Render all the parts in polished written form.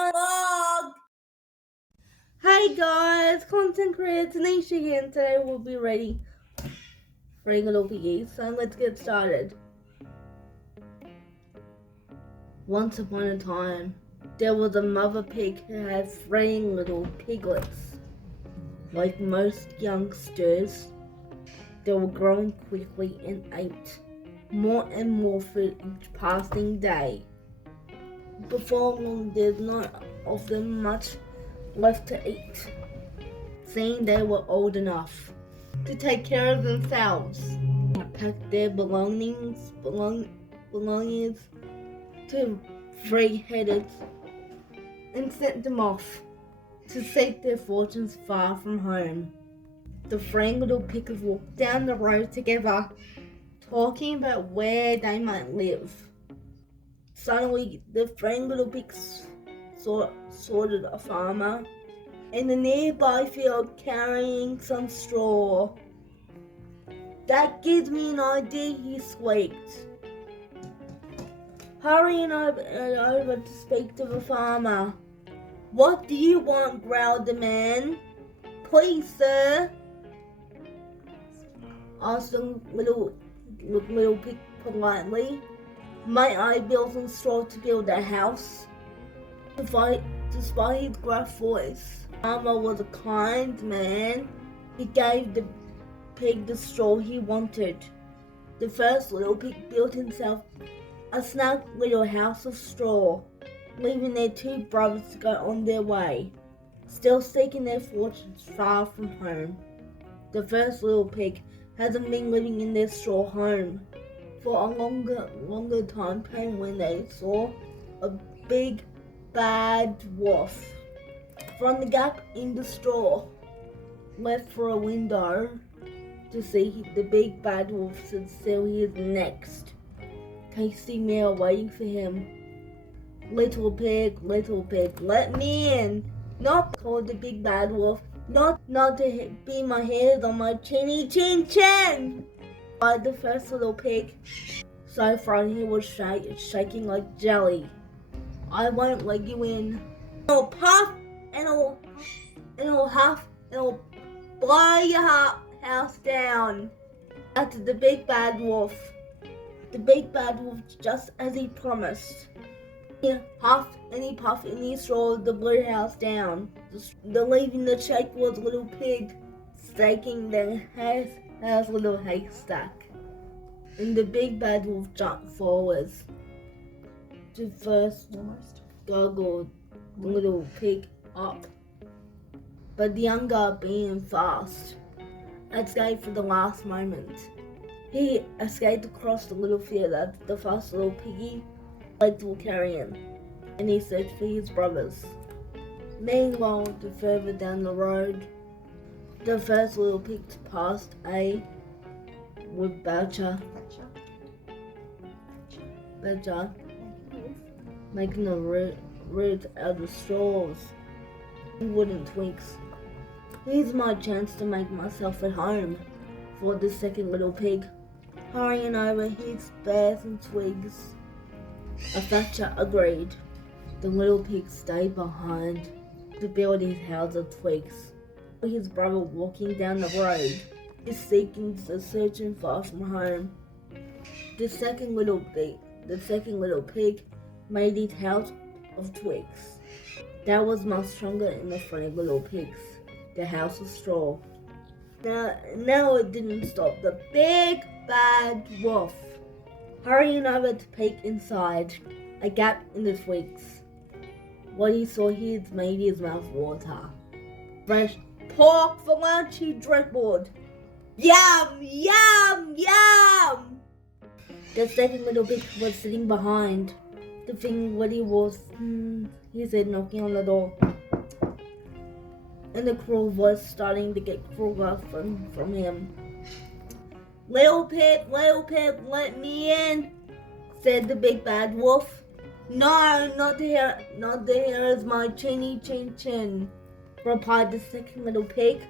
my vlog! Hey guys, content creator Taneasha here, and today we'll be ready for a little piggy, so let's get started. Once upon a time, there was a mother pig who had 3 little piglets. Like most youngsters, they were growing quickly and ate more and more food each passing day. Before long, there's not of them much left to eat, seeing they were old enough to take care of themselves. They packed their belongings to 3 headers and sent them off to seek their fortunes far from home. The 3 little pigs walked down the road together, talking about where they might live. Suddenly, the 3 little pigs sorted a farmer in the nearby field carrying some straw. "That gives me an idea," he squeaked, hurrying over to speak to the farmer. "What do you want?" growled the man. "Please, sir," asked the little pig politely, "might I build some straw to build a house?" Despite his gruff voice, the farmer was a kind man. He gave the pig the straw he wanted. The first little pig built himself a snug little house of straw, leaving their 2 brothers to go on their way, still seeking their fortunes far from home. The first little pig hasn't been living in their straw home for a longer time came when they saw a big bad wolf from the gap in the straw left for a window to see the big bad wolf said still he is next tasty meal waiting for him. Little pig, let me in." "Not," called the big bad wolf. Not to be my hairs on my chinny chin chin," cried the first little pig, so frightened he was shaking like jelly. "I won't let you in. I'll puff and I'll huff and I'll blow your house down," shouted the big bad wolf. The big bad wolf, just as he promised. He huffed and he puffed and he swallowed the blue house down, leaving the shake-was little pig staking their house little haystack. And the big bad wolf jumped forwards to first goggle the little pig up, but the younger, being fast, escaped for the last moment. He escaped across the little field that the fast little piggy legs were carrying, and he searched for his brothers. Meanwhile, further down the road, the first little pig passed with Badger making a root out of straws and wooden twigs. "Here's my chance to make myself at home," thought the second little pig, hurrying over his boughs and twigs. A thatcher agreed. The little pig stayed behind to build his house of twigs. His brother walking down the road, his searching far from home. The second little pig made his house of twigs. That was much stronger than the 3 little pigs. The house of straw. Now it didn't stop. The big bad wolf, hurrying over to peek inside a gap in the twigs. What he saw here made his mouth water. "Fresh pork for lunch," he dribbled. "Yum, yum, yum!" The second little pig was sitting behind the thing what he was, he said, knocking on the door. And the cruel voice starting to get crueler from him. Little pig, let me in," said the big bad wolf. "No, not to hear as my chinny chin chin," replied the second little pig,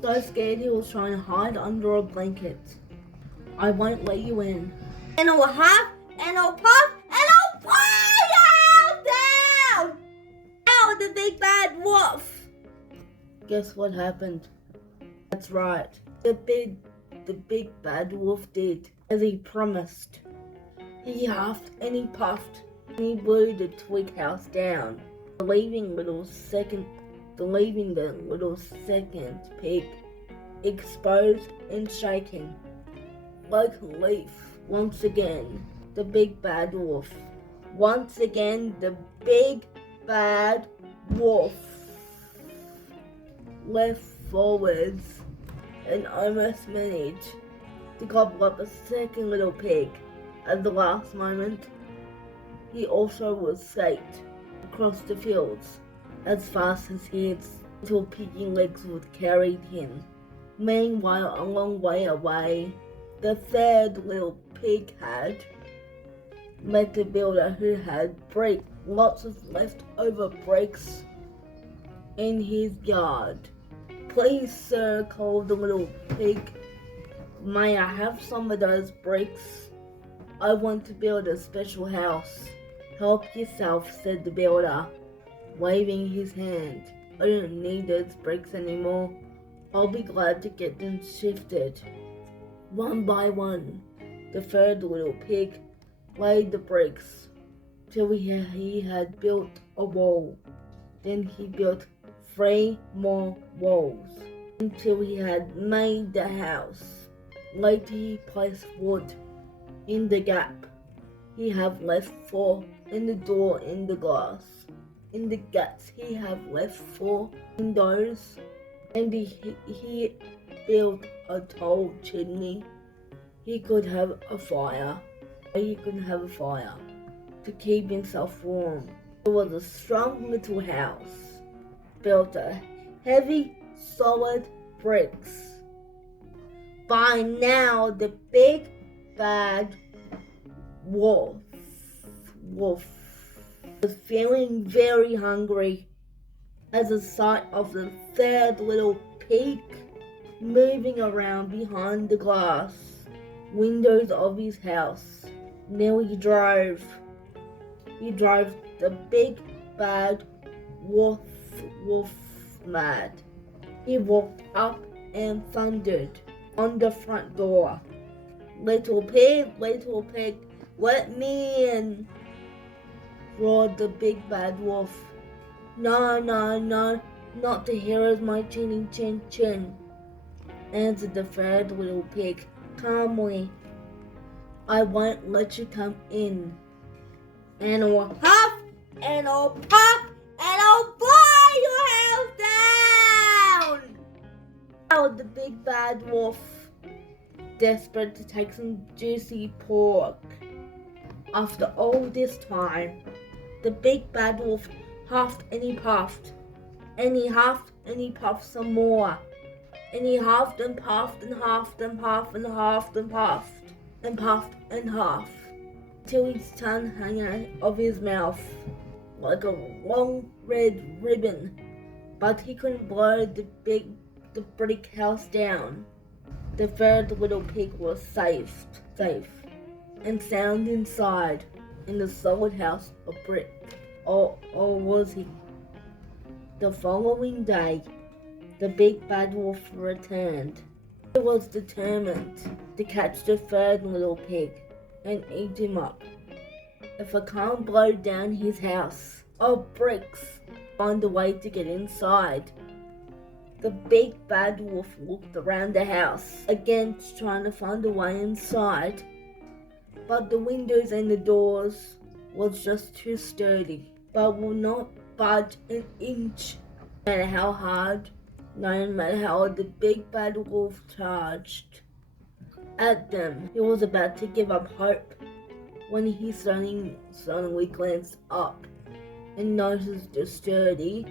so scared he was trying to hide under a blanket. "I won't let you in. And I'll huff and I'll puff and I'll blow your house down!" the big bad wolf! Guess what happened? That's right. The big bad wolf did as he promised. He huffed and he puffed and he blew the twig house down, leaving the little second pig exposed and shaking like a leaf. Once again, the big bad wolf. Once again, the big bad wolf left forwards and almost managed to gobble up a second little pig. At the last moment, he also escaped across the fields as fast as his little piggy legs would carry him. Meanwhile, a long way away, the third little pig had met the builder who had lots of leftover bricks in his yard. Please, sir, called the little pig. May I have some of those bricks? I want to build a special house. Help yourself, said the builder, waving his hand. I don't need those bricks anymore. I'll be glad to get them shifted. One by one, the third little pig laid the bricks till he had built a wall. Then he built 3 more walls until he had made the house. Later he placed wood in the gap. He have left 4 in the door in the glass. In the gaps he have left 4 windows, and he built a tall chimney. He could have a fire. To keep himself warm. It was a strong little house, built of heavy, solid bricks. By now, the big bad wolf was feeling very hungry as the sight of the third little pig moving around behind the glass windows of his house. Now he drove the big bad wolf mad. He walked up and thundered on the front door. Little pig, let me in, roared the big bad wolf. No, not the heroes, my chinny chin chin, answered the third little pig calmly. I won't let you come in. And I'll huff, and I'll puff, and I'll blow your house down! Howled the big bad wolf, desperate to take some juicy pork. After all this time, the big bad wolf huffed and he puffed, and he huffed and he puffed some more, and he huffed and puffed and huffed and puffed and huffed and puffed and puffed and huffed, till his tongue hung out of his mouth like a long red ribbon. But he couldn't blow the brick house down. The third little pig was safe and sound inside in the solid house of brick. Or was he? The following day, the big bad wolf returned. He was determined to catch the third little pig and eat him up. If I can't blow down his house of bricks, find a way to get inside. The big bad wolf looked around the house, again trying to find a way inside, but the windows and the doors was just too sturdy, but will not budge an inch, no matter how hard, no matter how the big bad wolf charged at them. He was about to give up hope when he suddenly glanced up and noticed the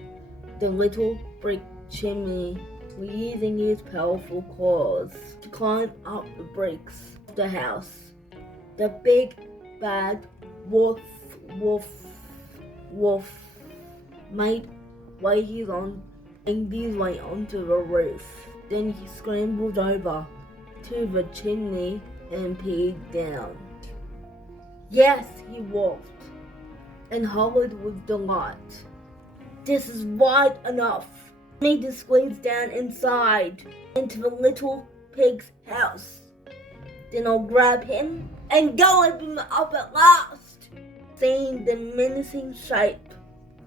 little brick chimney was using his powerful claws to climb up the bricks of the house. The big bad wolf made his way onto the roof. Then he scrambled over to the chimney and peered down. Yes, he wolfed and hollered with delight. This is wide enough. I need to squeeze down inside into the little pig's house. Then I'll grab him and go open him up at last. Seeing the menacing shape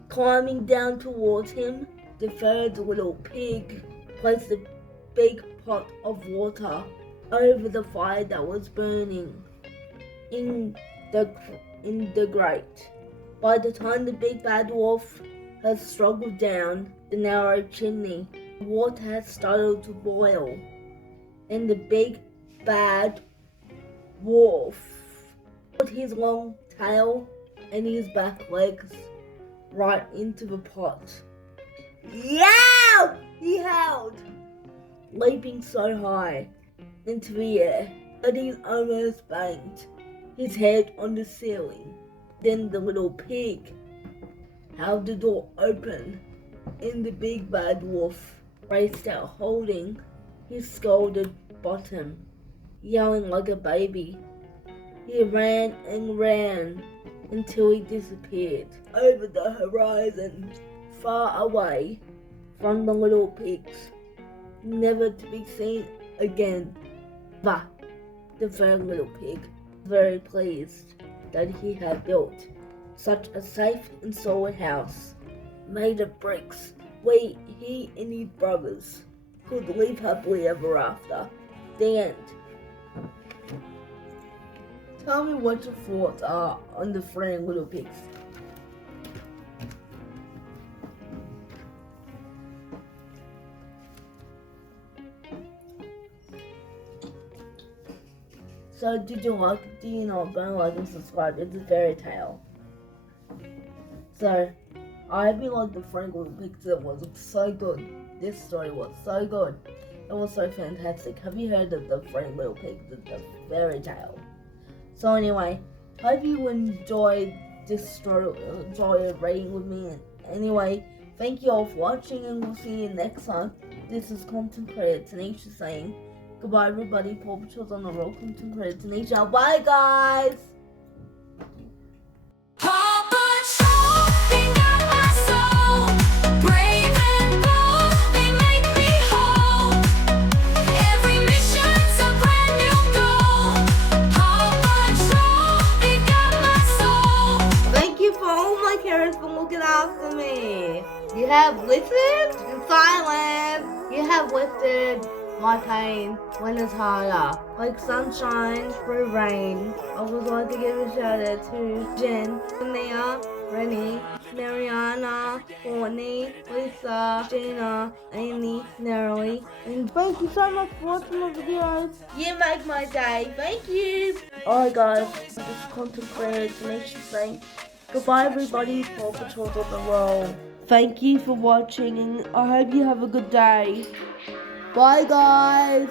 climbing down towards him, the third little pig placed a big pot of water over the fire that was burning in the grate. By the time the big bad wolf had struggled down the narrow chimney, the water had started to boil, and the big bad wolf put his long tail and his back legs right into the pot. Yeah! He howled, leaping so high into the air that he almost banged his head on the ceiling. Then the little pig held the door open, and the big bad wolf raced out holding his scalded bottom, yelling like a baby. He ran and ran until he disappeared over the horizon, far away from the little pigs, never to be seen again. But the third little pig was very pleased that he had built such a safe and solid house made of bricks where he and his brothers could live happily ever after. The end. Tell me what your thoughts are on the three little pigs. So do you know about like and subscribe? It's a fairy tale. So I hope you liked the three little pigs. It was so good. This story was so good. It was so fantastic. Have you heard of the three little pigs? It's a fairy tale. So anyway, hope you enjoyed this story, enjoyed reading with me. Anyway, thank you all for watching, and we'll see you next time. This is content creator Taneasha saying goodbye, everybody. Paw Patrol's on the road. Content creator Taneasha. Bye, guys. For looking after me. You have listened in silence. You have lifted my pain when it's harder, like sunshine through rain. I would like to give a shout out to Jen, Nia, Rennie, Mariana, Courtney, Lisa, Gina, Amy, Natalie, and thank you so much for watching my videos. You make my day. Thank you. Alright guys, this is content creator Taneasha saying goodbye, everybody. Paw Patrol's on the roll. Thank you for watching, and I hope you have a good day. Bye, guys.